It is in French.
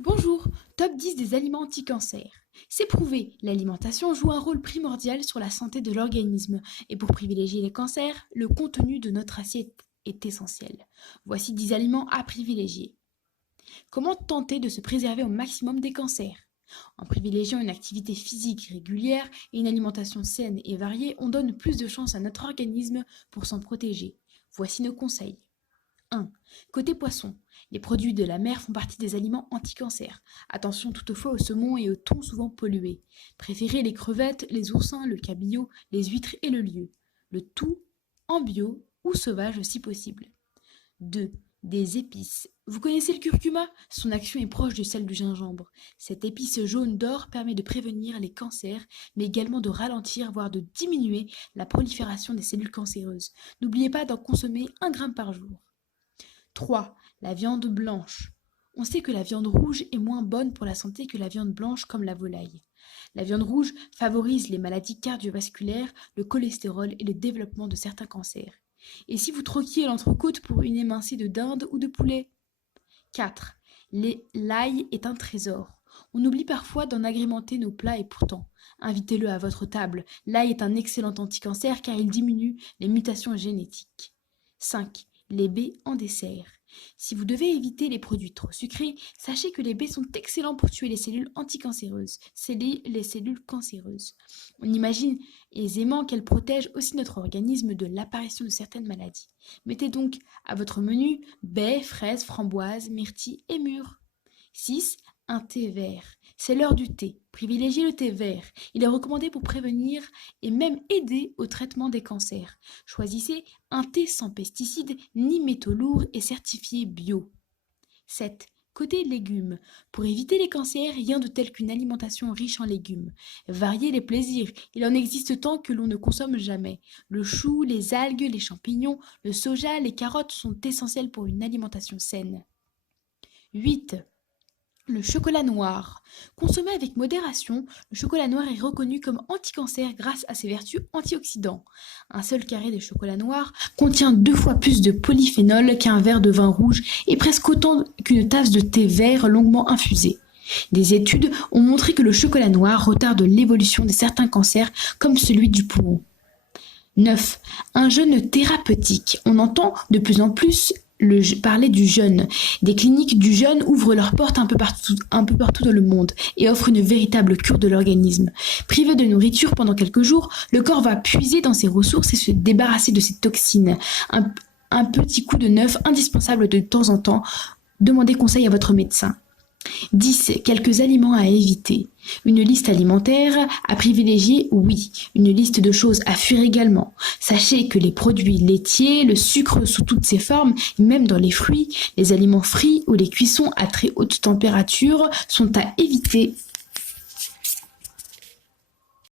Bonjour, top 10 des aliments anti-cancer. C'est prouvé, l'alimentation joue un rôle primordial sur la santé de l'organisme et pour privilégier les cancers, le contenu de notre assiette est essentiel. Voici 10 aliments à privilégier. Comment tenter de se préserver au maximum des cancers? En privilégiant une activité physique régulière et une alimentation saine et variée, on donne plus de chances à notre organisme pour s'en protéger. Voici nos conseils. 1. Côté poisson, les produits de la mer font partie des aliments anti-cancer. Attention toutefois au saumon et au thon souvent pollués. Préférez les crevettes, les oursins, le cabillaud, les huîtres et le lieu. Le tout en bio ou sauvage si possible. 2. Des épices. Vous connaissez le curcuma? Son action est proche de celle du gingembre. Cette épice jaune d'or permet de prévenir les cancers, mais également de ralentir, voire de diminuer la prolifération des cellules cancéreuses. N'oubliez pas d'en consommer 1 gramme par jour. 3. La viande blanche. On sait que la viande rouge est moins bonne pour la santé que la viande blanche comme la volaille. La viande rouge favorise les maladies cardiovasculaires, le cholestérol et le développement de certains cancers. Et si vous troquiez l'entrecôte pour une émincée de dinde ou de poulet? 4. L'ail est un trésor. On oublie parfois d'en agrémenter nos plats et pourtant, invitez-le à votre table. L'ail est un excellent anti-cancer car il diminue les mutations génétiques. 5. Les baies en dessert. Si vous devez éviter les produits trop sucrés, sachez que les baies sont excellents pour tuer les cellules anticancéreuses, les cellules cancéreuses. On imagine aisément qu'elles protègent aussi notre organisme de l'apparition de certaines maladies. Mettez donc à votre menu baies, fraises, framboises, myrtilles et mûres. 6. Un thé vert. C'est l'heure du thé. Privilégiez le thé vert. Il est recommandé pour prévenir et même aider au traitement des cancers. Choisissez un thé sans pesticides ni métaux lourds et certifié bio. 7. Côté légumes. Pour éviter les cancers, rien de tel qu'une alimentation riche en légumes. Variez les plaisirs. Il en existe tant que l'on ne consomme jamais. Le chou, les algues, les champignons, le soja, les carottes sont essentiels pour une alimentation saine. 8. Le chocolat noir. Consommé avec modération, le chocolat noir est reconnu comme anti-cancer grâce à ses vertus antioxydants. Un seul carré de chocolat noir contient 2 fois plus de polyphénol qu'un verre de vin rouge et presque autant qu'une tasse de thé vert longuement infusé. Des études ont montré que le chocolat noir retarde l'évolution de certains cancers comme celui du poumon. 9. Un jeûne thérapeutique. On entend de plus en plus parler du jeûne. Des cliniques du jeûne ouvrent leurs portes un peu partout dans le monde et offrent une véritable cure de l'organisme. Privé de nourriture pendant quelques jours, le corps va puiser dans ses ressources et se débarrasser de ses toxines. Un petit coup de neuf indispensable de temps en temps. Demandez conseil à votre médecin. 10. Quelques aliments à éviter. Une liste alimentaire à privilégier, oui. Une liste de choses à fuir également. Sachez que les produits laitiers, le sucre sous toutes ses formes, même dans les fruits, les aliments frits ou les cuissons à très haute température sont à éviter.